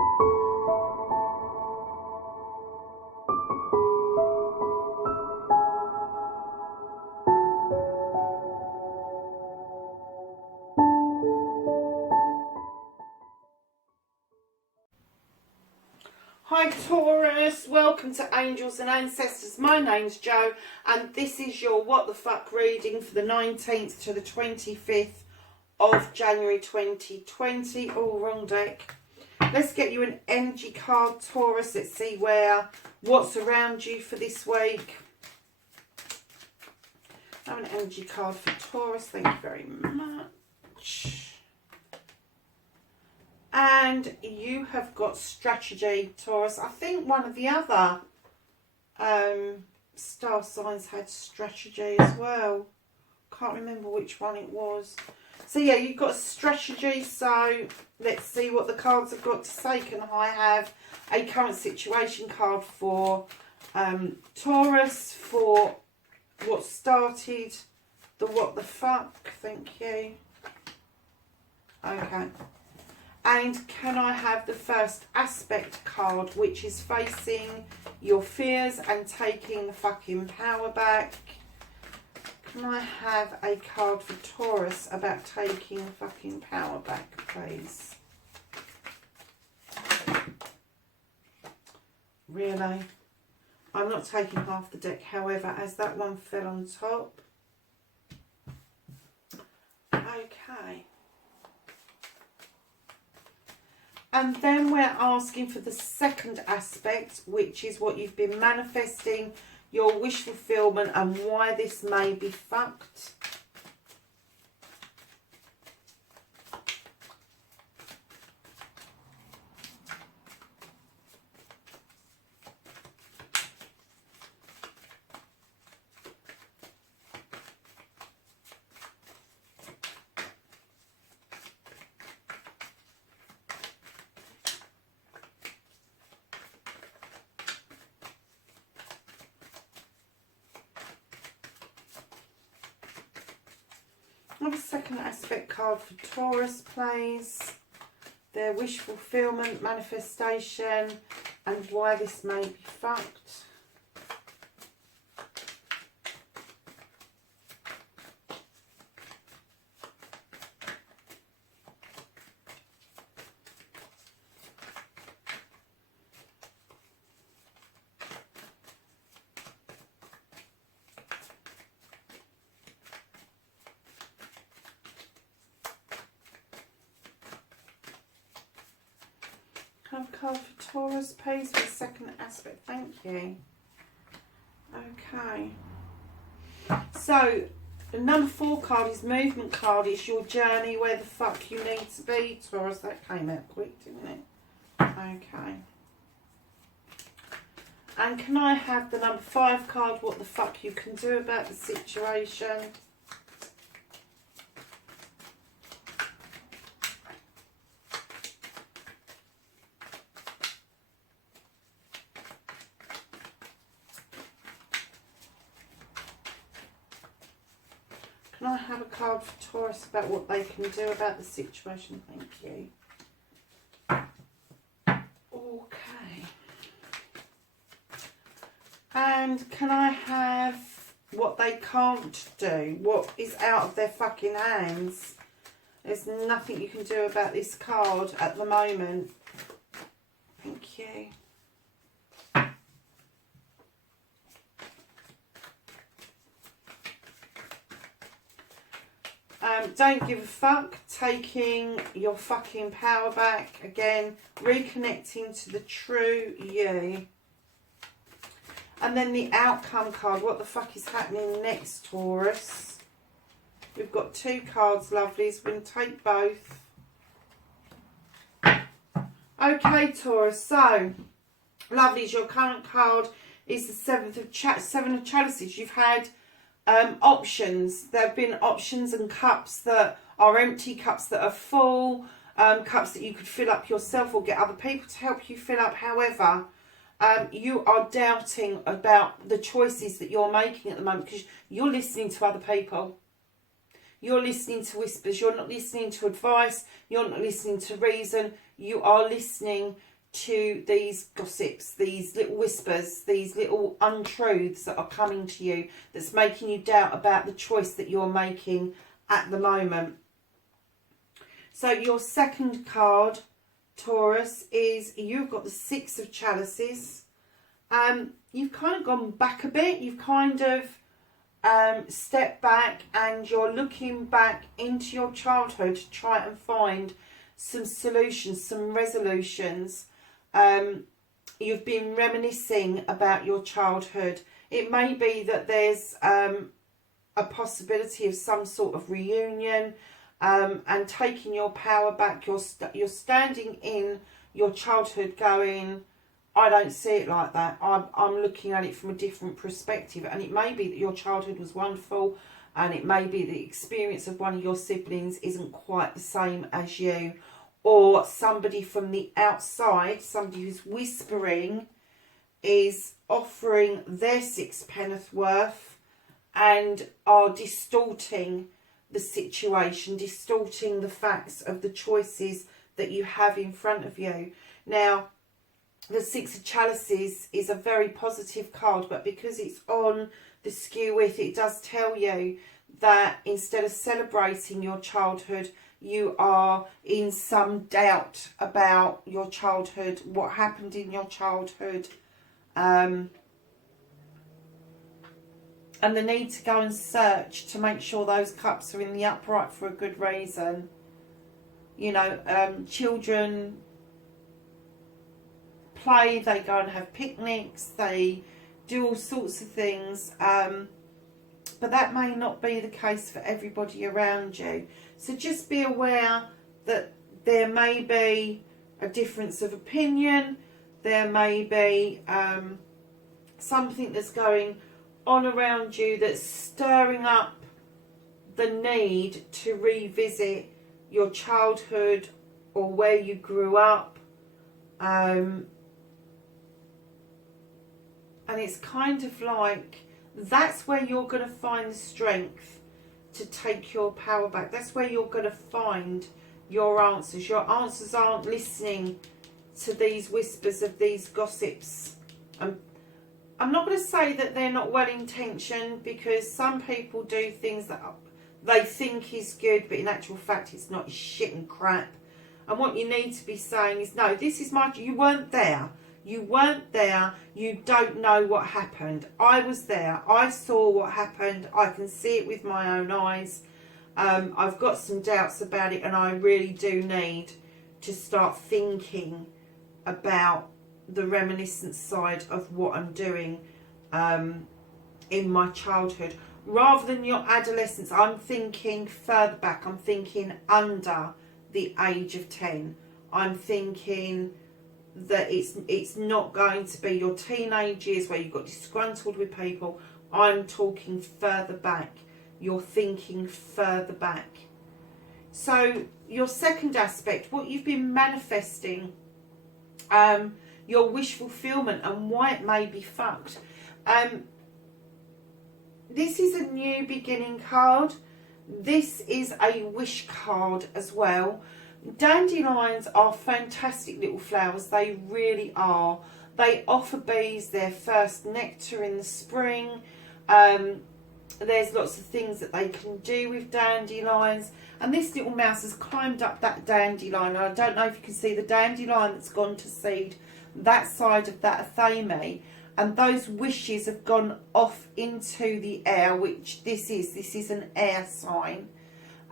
Hi Taurus, welcome to Angels and Ancestors. My name's Jo and this is your What the Fuck reading for the 19th to the 25th of January 2020. Oh, wrong deck. Let's get you an energy card, Taurus. Let's see what's around you for this week. I have an energy card for Taurus, thank you very much. And you have got strategy, Taurus. I think one of the other star signs had strategy as well. Can't remember which one it was. So yeah, you've got strategy. So let's see what the cards have got to say. Can I have a current situation card for Taurus for what started the what the fuck? Thank you. Okay. And can I have the first aspect card, which is facing your fears and taking the fucking power back? Can I have a card for Taurus about taking the fucking power back, please? Really? I'm not taking half the deck, however, as that one fell on top. Okay. And then we're asking for the second aspect, which is what you've been manifesting, your wish fulfillment, and why this may be fucked. Have a second aspect card for Taurus, please. Their wish fulfillment, manifestation, and why this may be fucked. Have a card for Taurus, please, for the second aspect. Thank you. Okay. So, the number 4 card is movement card. It's your journey, where the fuck you need to be, Taurus. That came out quick, didn't it? Okay. And can I have the number 5 card, what the fuck you can do about the situation? Can I have a card for Taurus about what they can do about the situation? Thank you. Okay. And can I have what they can't do? What is out of their fucking hands? There's nothing you can do about this card at the moment. Thank you. Don't give a fuck, taking your fucking power back. Again, reconnecting to the true you. And then the outcome card. What the fuck is happening next, Taurus? We've got 2 cards, lovelies. We're going to take both. Okay, Taurus. So, lovelies, your current card is the Seven of Chalices. You've had options. There have been options and cups that are empty, cups that are full, cups that you could fill up yourself or get other people to help you fill up. However, you are doubting about the choices that you're making at the moment because you're listening to other people. You're listening to whispers. You're not listening to advice. You're not listening to reason. You are listening to these gossips, these little whispers, these little untruths that are coming to you, that's making you doubt about the choice that you're making at the moment. So your second card, Taurus, is you've got the Six of Chalices. You've kind of gone back a bit. You've kind of stepped back, and you're looking back into your childhood to try and find some solutions, some resolutions. You've been reminiscing about your childhood. It may be that there's a possibility of some sort of reunion, and taking your power back. You're standing in your childhood going, I don't see it like that. I'm looking at it from a different perspective. And it may be that your childhood was wonderful, and it may be the experience of one of your siblings isn't quite the same as you. Or somebody from the outside, somebody who's whispering, is offering their sixpenneth worth and are distorting the situation, distorting the facts of the choices that you have in front of you. Now, the Six of Chalices is a very positive card, but because it's on the skew with, it does tell you that instead of celebrating your childhood, you are in some doubt about your childhood, what happened in your childhood, and the need to go and search to make sure those cups are in the upright for a good reason. You know, children play, they go and have picnics, they do all sorts of things, but that may not be the case for everybody around you. So just be aware that there may be a difference of opinion, there may be something that's going on around you that's stirring up the need to revisit your childhood or where you grew up. And it's kind of like, that's where you're going to find the strength to take your power back. That's where you're going to find your answers. Your answers aren't listening to these whispers of these gossips. I'm not going to say that they're not well intentioned, because some people do things that they think is good, but in actual fact it's not. It's shit and crap. And what you need to be saying is, no, this is my... You weren't there. You weren't there. You don't know what happened. I was there. I saw what happened. I can see it with my own eyes. I've got some doubts about it, and I really do need to start thinking about the reminiscent side of what I'm doing in my childhood. Rather than your adolescence, I'm thinking further back. I'm thinking under the age of 10. I'm thinking that it's not going to be your teenage years where you got disgruntled with people. I'm talking further back. You're thinking further back. So your second aspect, what you've been manifesting, your wish fulfillment and why it may be fucked. This is a new beginning card. This is a wish card as well. Dandelions are fantastic little flowers. They really are. They offer bees their first nectar in the spring. There's lots of things that they can do with dandelions. And this little mouse has climbed up that dandelion. I don't know if you can see the dandelion that's gone to seed, that side of that athame. And those wishes have gone off into the air, which this is an air sign.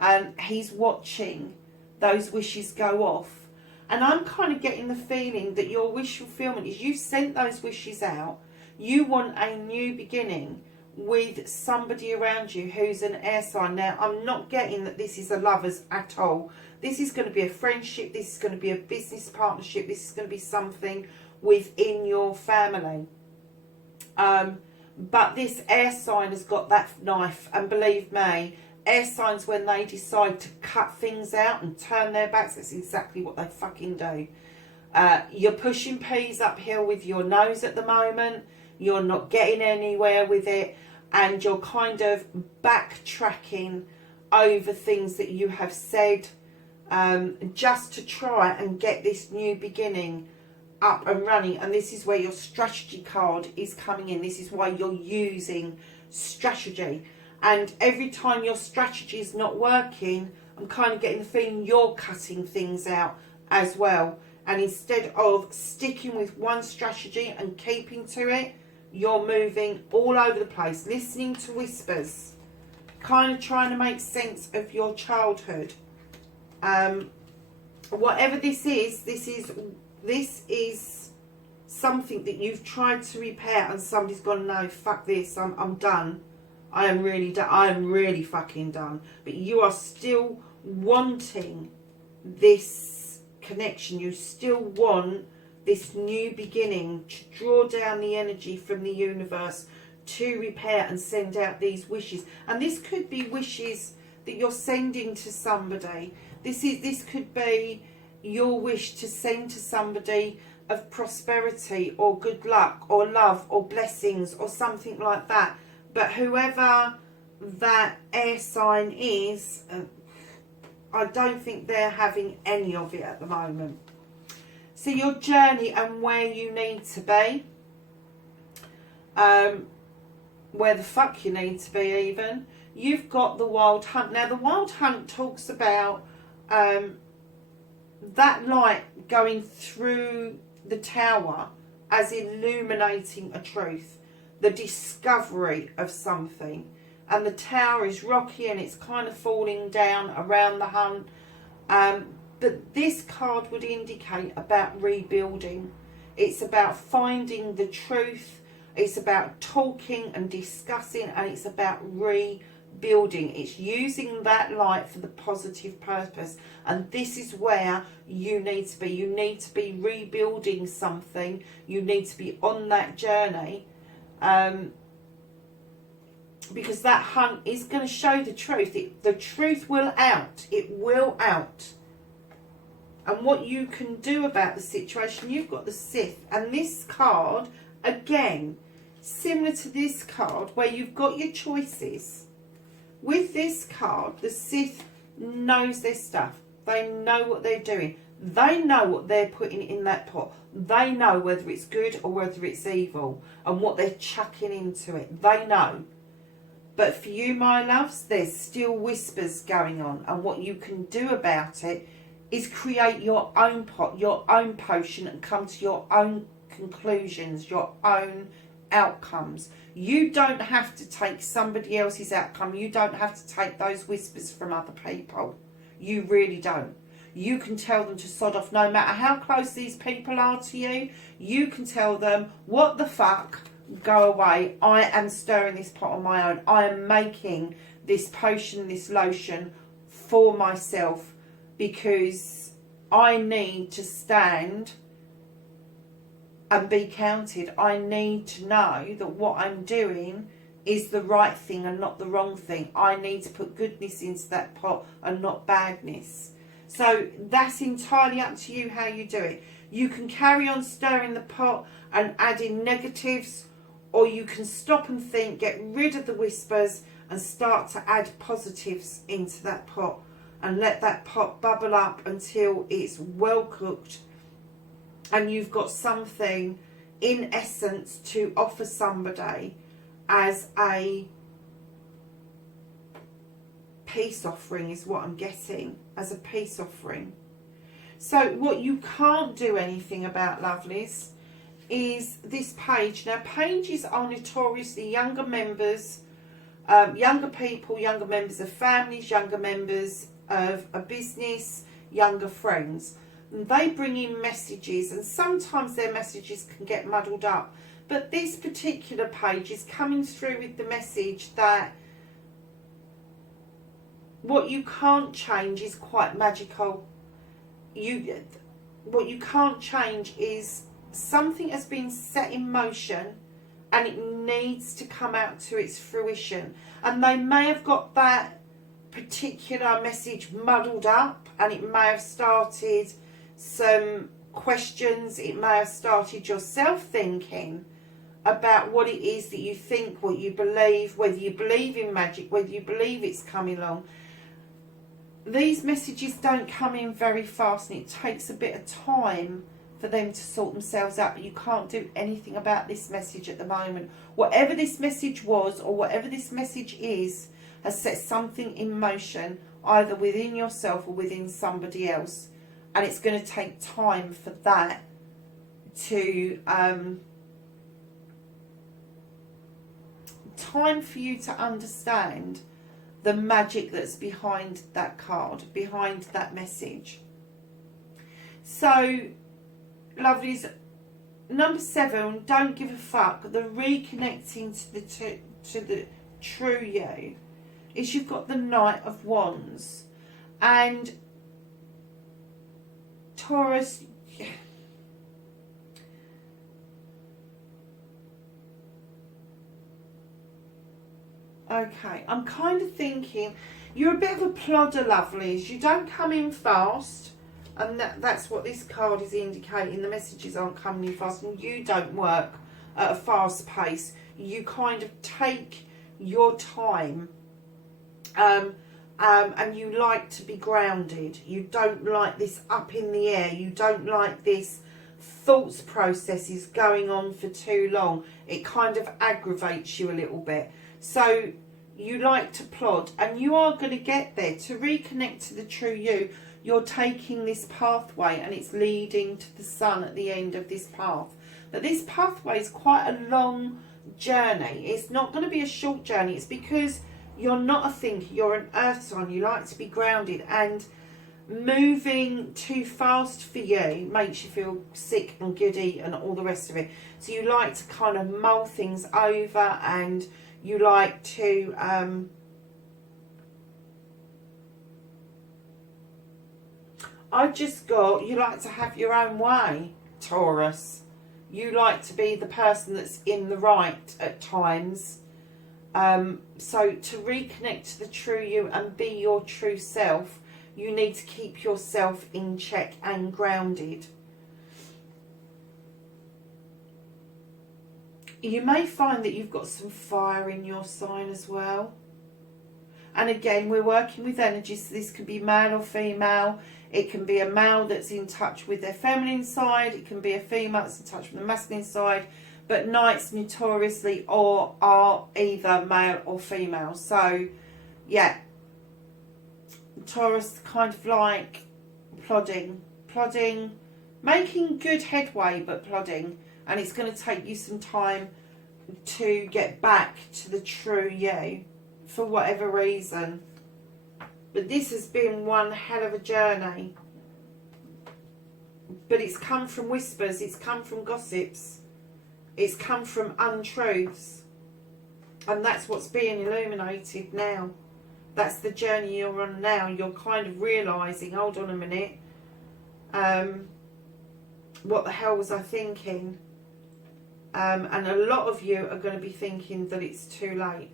And he's watching those wishes go off. And I'm kind of getting the feeling that your wish fulfillment is you've sent those wishes out. You want a new beginning with somebody around you who's an air sign. Now, I'm not getting that this is a lovers at all. This is going to be a friendship. This is going to be a business partnership. This is going to be something within your family. But this air sign has got that knife. And believe me, air signs, when they decide to cut things out and turn their backs, that's exactly what they fucking do. You're pushing peas uphill with your nose at the moment. You're not getting anywhere with it. And you're kind of backtracking over things that you have said, just to try and get this new beginning up and running, and this is where your strategy card is coming in. This is why you're using strategy, and every time your strategy is not working, I'm kind of getting the feeling you're cutting things out as well, and instead of sticking with one strategy and keeping to it, you're moving all over the place, listening to whispers, kind of trying to make sense of your childhood. Whatever this is something that you've tried to repair, and somebody's gone, no, fuck this, I'm done. I am really done. I am really fucking done. But you are still wanting this connection. You still want this new beginning, to draw down the energy from the universe to repair and send out these wishes. And this could be wishes that you're sending to somebody. This could be your wish to send to somebody of prosperity or good luck or love or blessings or something like that. But whoever that air sign is, I don't think they're having any of it at the moment. So your journey and where you need to be, where the fuck you need to be even. You've got the wild hunt. Now the wild hunt talks about that light going through the tower as illuminating a truth, the discovery of something. And the tower is rocky and it's kind of falling down around the hunt. But this card would indicate about rebuilding. It's about finding the truth. It's about talking and discussing, and it's about rebuilding. It's using that light for the positive purpose. And this is where you need to be. You need to be rebuilding something. You need to be on that journey. Because that hunt is going to show the truth. The truth will out. It will out. And what you can do about the situation, you've got the Sith. And this card, again, similar to this card, where you've got your choices. With this card, the Sith knows their stuff. They know what they're doing. They know what they're putting in that pot. They know whether it's good or whether it's evil. And what they're chucking into it. They know. But for you, my loves, there's still whispers going on. And what you can do about it is create your own pot, your own potion, and come to your own conclusions, your own outcomes. You don't have to take somebody else's outcome. You don't have to take those whispers from other people. You really don't. You can tell them to sod off, no matter how close these people are to you. You can tell them, what the fuck, go away. I am stirring this pot on my own. I am making this potion, this lotion for myself, because I need to stand and be counted. I need to know that what I'm doing is the right thing and not the wrong thing. I need to put goodness into that pot and not badness. So that's entirely up to you how you do it. You can carry on stirring the pot and add in negatives, or you can stop and think, get rid of the whispers and start to add positives into that pot. And let that pot bubble up until it's well cooked and you've got something in essence to offer somebody as a peace offering, is what I'm getting, as a peace offering. So what you can't do anything about, lovelies, is this page. Now pages are notoriously younger members, younger people, younger members of families, younger members of a business, younger friends. And they bring in messages, and sometimes their messages can get muddled up. But this particular page is coming through with the message that what you can't change is quite magical. What you can't change is something has been set in motion and it needs to come out to its fruition. And they may have got that particular message muddled up, and it may have started some questions. It may have started yourself thinking about what it is that you think, what you believe, whether you believe in magic, whether you believe it's coming along. These messages don't come in very fast, and it takes a bit of time for them to sort themselves out, but you can't do anything about this message at the moment. Whatever this message was, or whatever this message is, has set something in motion, either within yourself or within somebody else. And it's going to take time for that to, time for you to understand the magic that's behind that card, behind that message. So, lovelies, number 7, don't give a fuck. The reconnecting to the true you is you've got the Knight of Wands. And Taurus, okay, I'm kind of thinking you're a bit of a plodder, lovelies. You don't come in fast, and that's what this card is indicating. The messages aren't coming in fast, and you don't work at a fast pace. You kind of take your time, and you like to be grounded. You don't like this up in the air. You don't like this thoughts processes going on for too long. It kind of aggravates you a little bit. So you like to plod, and you are going to get there. To reconnect to the true you, you're taking this pathway, and it's leading to the sun at the end of this path. But this pathway is quite a long journey. It's not going to be a short journey. It's because you're not a thinker, you're an earth sign. You like to be grounded, and moving too fast for you makes you feel sick and giddy and all the rest of it. So you like to kind of mull things over, and you like to you like to have your own way, Taurus. You like to be the person that's in the right at times. So to reconnect to the true you and be your true self, you need to keep yourself in check and grounded. You may find that you've got some fire in your sign as well. And again, we're working with energy, so this could be male or female. It can be a male that's in touch with their feminine side. It can be a female that's in touch with the masculine side. But knights notoriously are either male or female. So, yeah. Taurus kind of like plodding, making good headway, but plodding. And it's going to take you some time to get back to the true you for whatever reason. But this has been one hell of a journey. But it's come from whispers, it's come from gossips, it's come from untruths. And that's what's being illuminated now. That's the journey you're on now. You're kind of realising, hold on a minute, what the hell was I thinking? And a lot of you are going to be thinking that it's too late.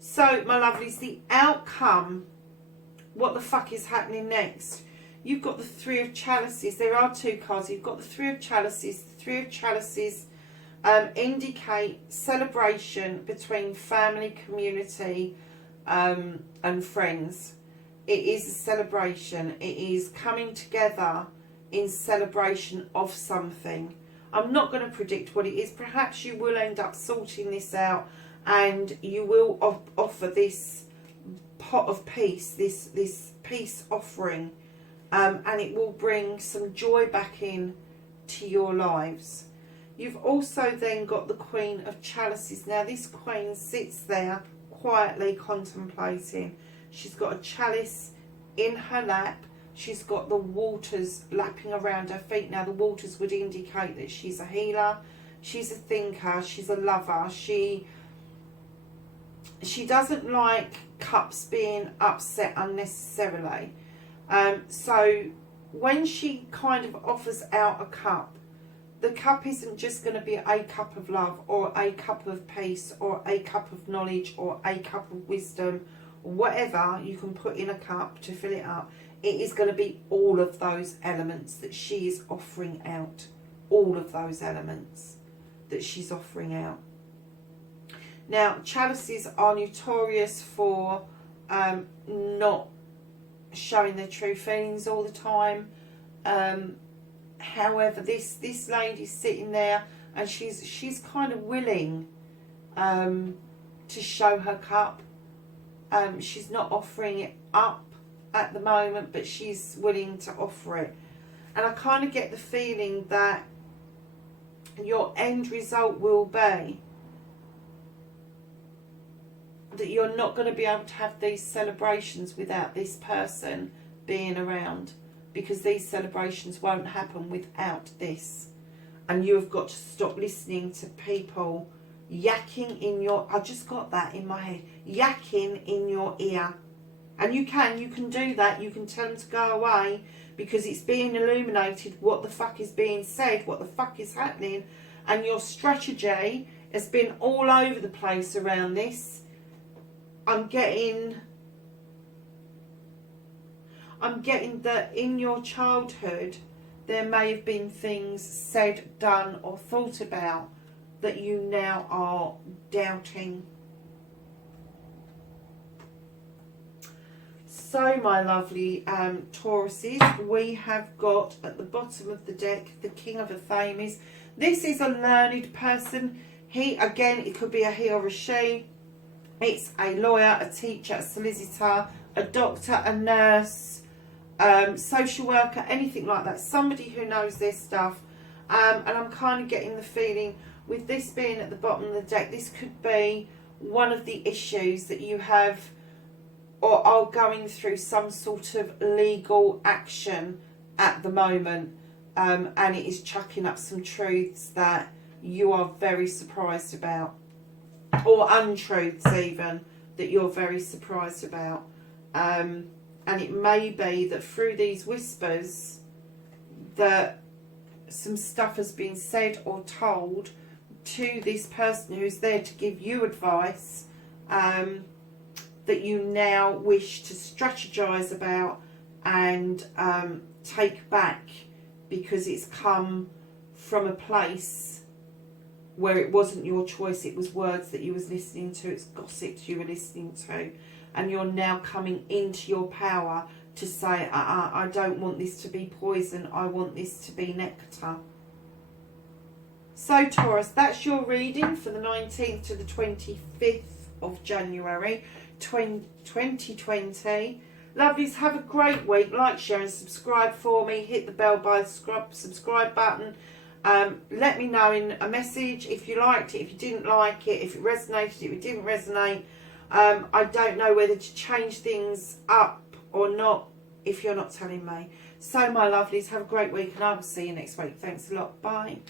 So, my lovelies, the outcome, what the fuck is happening next? You've got the Three of Chalices. There are two cards. You've got the Three of Chalices. The Three of Chalices indicate celebration between family, community, and friends. It is a celebration. It is coming together in celebration of something. I'm not going to predict what it is. Perhaps you will end up sorting this out, and you will offer this pot of peace, this peace offering, and it will bring some joy back in to your lives. You've also then got the Queen of Chalices. Now this queen sits there quietly contemplating. She's got a chalice in her lap. She's got the waters lapping around her feet. Now the waters would indicate that she's a healer, she's a thinker, she's a lover. She doesn't like cups being upset unnecessarily. So when she kind of offers out a cup, the cup isn't just going to be a cup of love or a cup of peace or a cup of knowledge or a cup of wisdom, or whatever you can put in a cup to fill it up. It is going to be all of those elements that she is offering out. All of those elements that she's offering out. Now, chalices are notorious for not showing their true feelings all the time. However, this lady's sitting there and she's kind of willing to show her cup. She's not offering it up at the moment, but she's willing to offer it. And I kind of get the feeling that your end result will be that you're not going to be able to have these celebrations without this person being around, because these celebrations won't happen without this. And you have got to stop listening to people yakking in your, I just got that in my head, yakking in your ear. And you can do that. You can tell them to go away, because it's being illuminated what the fuck is being said, what the fuck is happening. And your strategy has been all over the place around this. I'm getting that in your childhood there may have been things said, done or thought about that you now are doubting. So my lovely Tauruses, we have got at the bottom of the deck the King of Athames. This is a learned person. He, again, it could be a he or a she. It's a lawyer, a teacher, a solicitor, a doctor, a nurse, social worker, anything like that. Somebody who knows their stuff. And I'm kind of getting the feeling, with this being at the bottom of the deck, this could be one of the issues that you have or are going through some sort of legal action at the moment. And it is chucking up some truths that you are very surprised about. Or untruths even, that you're very surprised about. And it may be that through these whispers that some stuff has been said or told to this person who's there to give you advice, that you now wish to strategize about and take back, because it's come from a place where it wasn't your choice, it was words that you was listening to, it's gossip you were listening to, and you're now coming into your power to say, I don't want this to be poison, I want this to be nectar. So Taurus, that's your reading for the 19th to the 25th of January 2020. Lovelies, have a great week. Like, share and subscribe for me. Hit the bell by the subscribe button. Let me know in a message if you liked it, if you didn't like it, if it resonated, if it didn't resonate. I don't know whether to change things up or not if you're not telling me. So my lovelies, have a great week and I will see you next week. Thanks a lot. Bye.